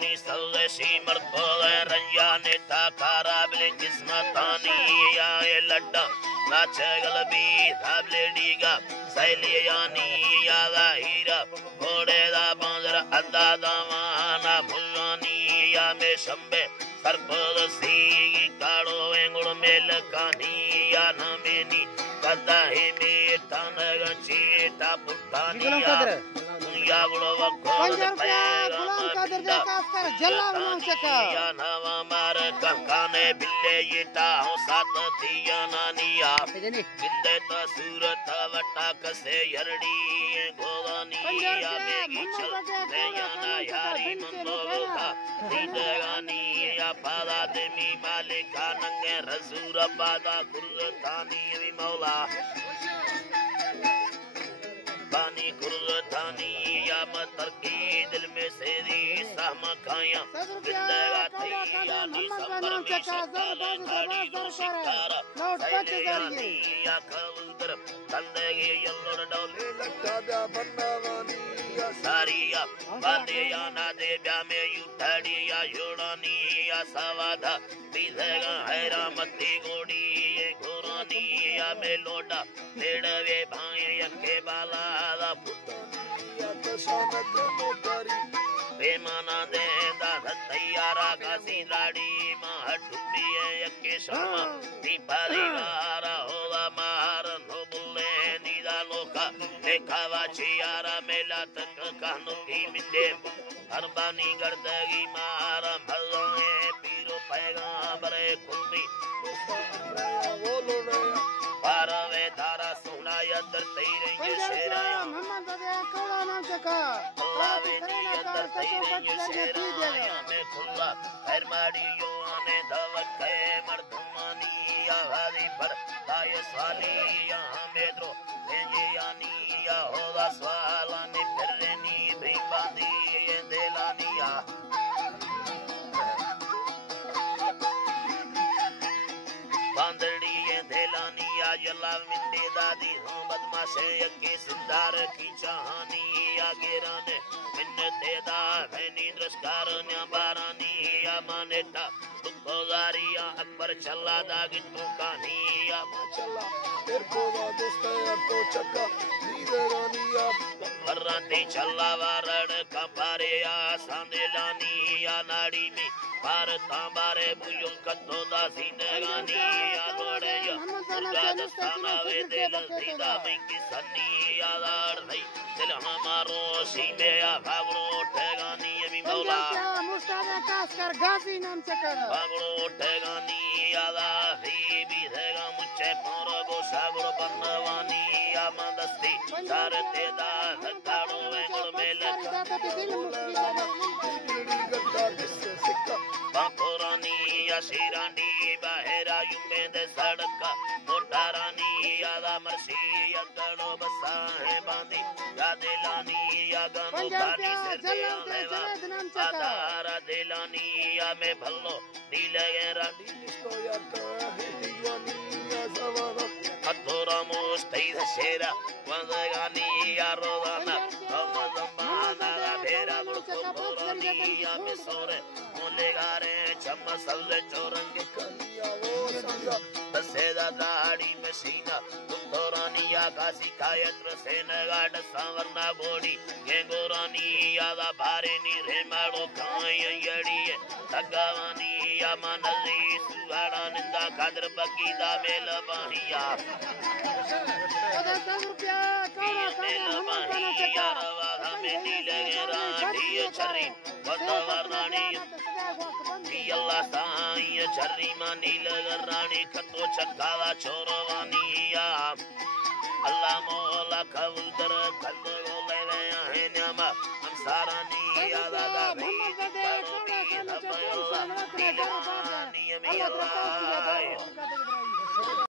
नी सल्लेशी मर्को रंजा ने ताकारा बिल किस्मतानी या लड्डा नाचगल भी धाबले डीगा सैलियानी या हीरा घोड़े दा बांदर अद्दा दावाना भुलानी या में शंबे सरपद सी काड़ो एंगुड़ मेल कानी या नमेनी कदा हे बेटा नग चेटा पुटानिया दुनिया गुलो वको गुलाम कादर दे कास्कर जल्ला बनाओ चका या नवा मार काने बिल्ले येटा हो सात थिया नानिया बिंदे तो सूरत वटा कसे यरडी गोगानी या बेगी चल ते याना यारी मंदोगा दीदगानी या पादा देमी मालिका नंगे रसूर बादा कुर्तानी वी मौला बानी कुर्तानी या मतर की दिल में सेदी सहम खाया जिंदगा थी या नी संबर में शक्ल घड़ी दो शिकारा सैलियानी या कबूतर कंदगी यल्लोर डोले लट्टा दा बनवानी सारिया बांधे या ना दे ब्या में युठाड़ी या योड़ानी या सवादा बीधेगा हैरा मत्ती गोड़ी ये घोरानी या में लोडा तेड़वे भाई यके बाला दा पुटानी या तशानक मोटारी बेमाना दे दा तैयारा कासी लाड़ी मां टुपी यके शामा दीपाली वारा होला मार नो बुले नीदा लोका देखावा चियारा मेला तक कानो की मिले हरबानी गर्दगी मारा भलोए पीरो पैगांबरे कुंबी वो लोड़े पारवे धारा सोना यदर तेरे ये शेरा मोहम्मद दे कौड़ा नाम चका पारवे यदर तेरे ये शेरा में खुला खैर माड़ी यो आने दवके मर्दमानी आवाज़ी पर ताये साली यहाँ मेद्रो तेंजे यानी या होगा स्वालानी फिरनी भीबादी ये देलानिया बांदड़ी ये देलानिया यला मिंदे दादी हो बदमाशे यके सिंदार की चाहनी या गिराने मिन्नते दा भैनी दृष्कार न्या बारानी या मानेता दुखोदारिया अकबर चला दागी तो कहानिया चला तेरे को दोस्त है तो चक्का नीदरानिया बर्राते चला वारड़ कपारिया सांदेलानी या नाड़ी में बार तांबारे बुयुल कतो दा सिंदगानी या लोड़े या दस्ताना वे दिल सीधा में किसनी यादार नहीं दिल हमारो सीमे या भागड़ो ठेगानी अभी मौला मुस्तादा कास्कर गाजी नाम चका भागड़ो ठेगानी यादा ही भी देगा मुझे पोरो गो सागड़ो बनवानी या मंदस्ती सारे तेदा धक्काड़ो वेंगड़ में लगा बापोरानी या शिरानी बाहेरा युमे दे सड़का मोटारानी यादा मर्शी या गड़ो बसा है बांधी या दिलानी या गनो खानी से देवा आधारा दिलानी या में भल्लो नीले रानी निस्तो या कहे दीवानी या सवारा अतोरा मोस्ते शेरा वंदगानी या रोदाना कमदमाना भेरा मुड़कोरानी या में सोरे मोलेगारे चमसल चौरंग कलिया वो संगा बसेदा दाढ़ी में सीना तुतोरानी या कासी कायत्र से नगाड़ सांवरना गोड़ी ये गोरानी यादा भारे नी रेमाड़ो खाई यड़ी तगावानी या मनली सुहाड़ा निंदा कादर बकीदा मेल बाहिया मेल बाहिया रवाधा में नीले रानी चरी बदवारानी अल्लाह साईं चर्री मानी लगर रानी खतो चक्कावा छोरवानी या अल्लाह मौला कबूतर खंड गोले वे है न्यामा हम सारानी यादा दा मोहम्मद दे कोड़ा खाना चक्कर